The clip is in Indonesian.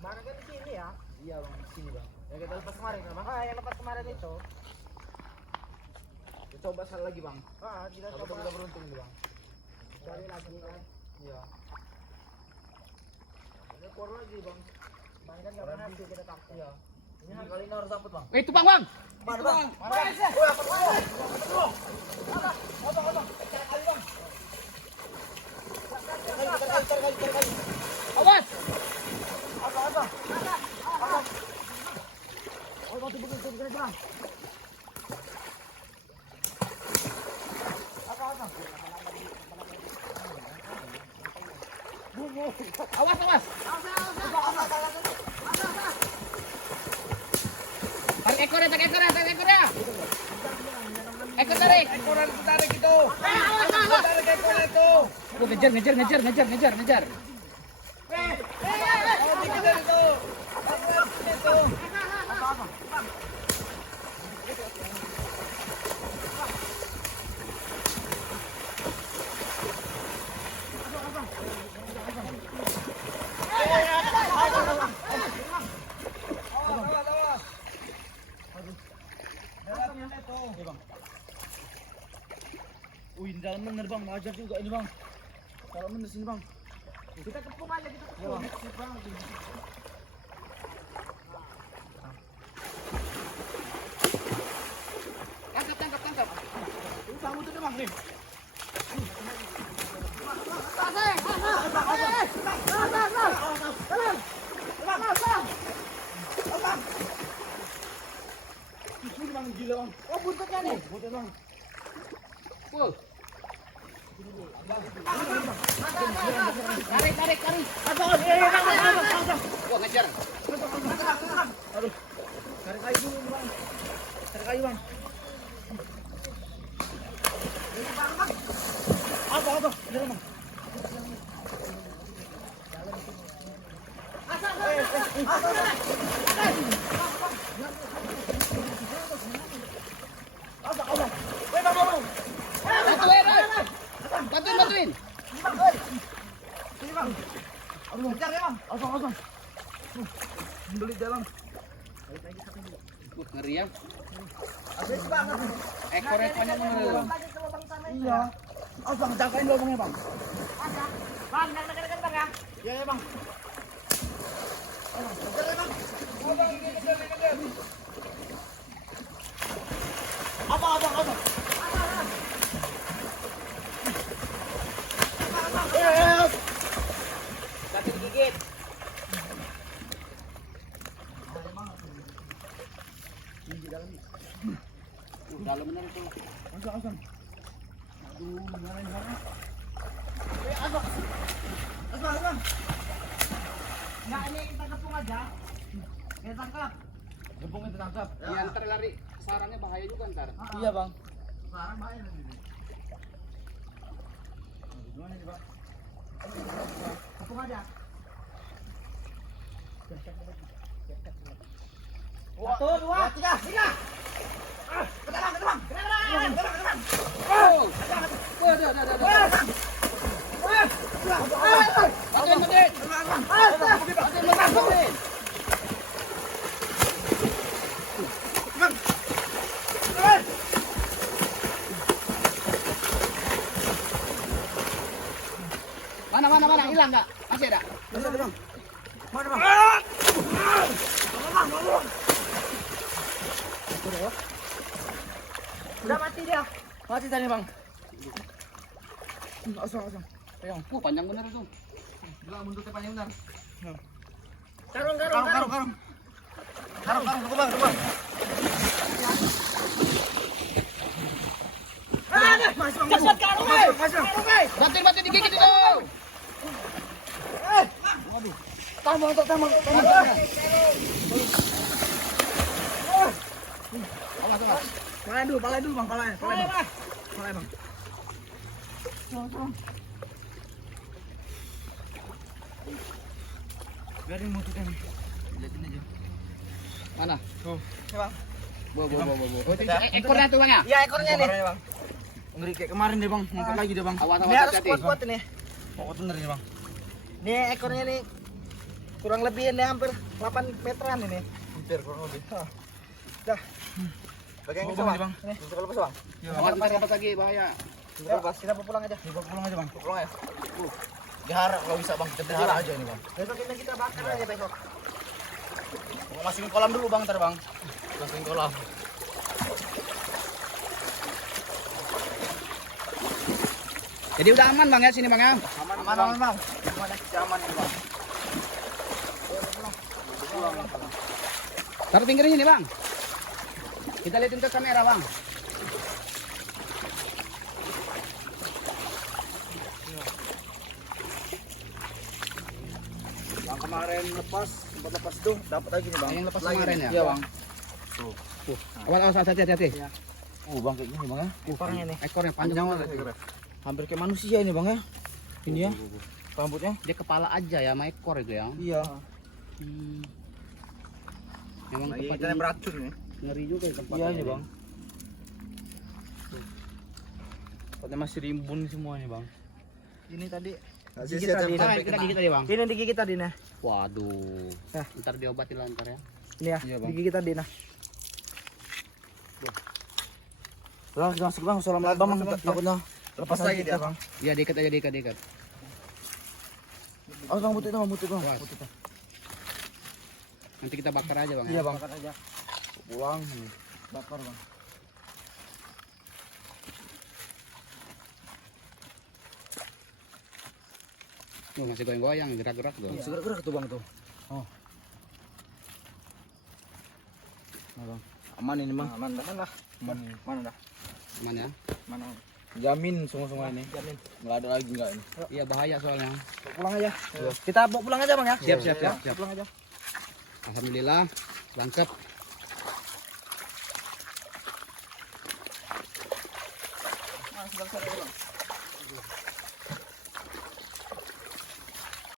Barang kan di sini ya? Iya bang, di sini bang. Yang kita lepas kemarin kan bang? Yang lepas kemarin itu. Kita coba sekali lagi bang. Kita Coba coba kita beruntung nih bang. cari lagi kan. Iya. Ini ekor lagi bang. Bang kan nggak berhasil kita tangkap. Iya. Ini kali ini harus dapat bang. Itu bang. Mana bang? Mana bang? Oh apa bang? Apa? Cari kali bang. Cari kali. Awas. Apa? Oh batu begitu bang. Apa? Awas. Tarik ekornya. Ekor tarik. Ekoran itu tarik itu. Tarik ekornya itu. Oh, ngejar. Oh dikejar itu. Itu. Wih, dalam bener bang, wajar juga ini bang. Dalam bener sini bang. Kita kepung aja kita Ya bang. Tangkap. Bang itu deh bang nih. Ini bang gila bang. Oh buntutnya nih. Buat bang. Full. Tarik. Wah, ngejar. Aduh. Cari kayu dulu bang. Cari kayu bang. Apa? Jalan bang. Bantuin. Sini bang. Aduh, kejar ya bang. Asal. Beli dia bang. Ngeri ya. Habis banget. Ekornya panjang bener. Iya. Bang, jagain lubangnya bang. Bang, dekat bang ya. Iya bang. Kejar ya bang. Bang, kejar. Apa? Kaki digigit. Dalam bener itu. Asal. Aduh, nyalain banget. Asal. Nggak, ini kita kepung aja. Kita tangkap. Gempung itu tangkap. Ya, ntar lari sarangnya bahaya juga ntar. Iya bang. Sekarang main lagi. Gimana nih bang? Kepung aja. Satu, dua, tiga. Ke dalam. Oh. Bantuin. Mana? Hilang nggak? Masih ada? Bang. Mana bang? Udah mati dia. Mati tadi bang. Asal. Peong. Panjang bener itu. Bilang buntutnya panjang benar. Karung. Karung, tunggu bang. Jasad karung, Bantuin digigit itu. Tambang. Awas. Palanya dulu bang, palanya bang. Tolong. Biarin muntutnya nih. Lihatin aja. Mana? Tuh. Ya bang. Bo. Ekornya tuh bang ya? Iya ekornya nih. Bang. Ngeri kayak kemarin deh bang, ngumpet lagi deh bang. Ini harus Hati-hati. kuat-kuat nih. Pokok bener nih bang. Nih ekornya nih. Kurang lebih ini hampir 8 meteran ini. Hampir kurang lebih. Dah. Bagian Bawa kita bang, bang. Bang. Ini bisa lepas bang. Awas ntar dapat lagi bahaya. Kita lepas. Kita pulang aja. Coba pulang aja bang. Pulang ya. Diharap kalau bisa bang, kita pelihara aja ini bang. Besok kita bakar aja besok. Mau masukin kolam dulu bang, ntar bang. Masukin kolam. Jadi udah aman bang ya sini bang ya. Aman bang. Aman ini bang. Taruh pinggirnya nih bang. Kita liatin ke kamera bang. Bang kemarin lepas, sempat lepas tuh, dapat lagi nih bang. Yang lepas Lagi kemarin nih. ya? Iya bang. Awas hati-hati. Bang kayak gini bang ya. Ekornya nih. Ekornya panjang banget. Hampir kayak manusia ini bang ya. Ini ya. Rambutnya. Dia kepala aja ya, sama ekor itu ya. Iya. Memang Lagi tempatnya kita beracun nih. ngeri juga ya tempatnya. Iya ini bang. Tempatnya masih rimbun semua nih bang. Ini tadi. Gigit tadi. Ah, kita gigit tadi bang. Ini digigit tadi nah. Waduh. Nah. Ntar diobatin lah ntar ya. Ini ya. Iya, Bang. Digigit tadi nah. Bang, kita masuk bang, assalamualaikum bang. Takutnya lepas lagi dia bang. Iya diikat aja diikat. Oh bang, butut bang, butut bang. Awas. Nanti kita bakar aja bang. Iya Ya? bang. Bakar aja. Pulang. Bakar bang. Tuh, masih goyang-goyang, gerak-gerak tuh. Gerak-gerak tuh bang tuh. Oh. Nah, bang. Aman ini bang. Aman lah. Mana dah? Aman ya? Mana? Jamin semua ini. Jamin. Nggak ada lagi nggak ini. Iya bahaya soalnya. Pulang aja. Kita bawa pulang aja bang ya. Siap. Pulang aja. Alhamdulillah, lengkap. Nah, sebentar.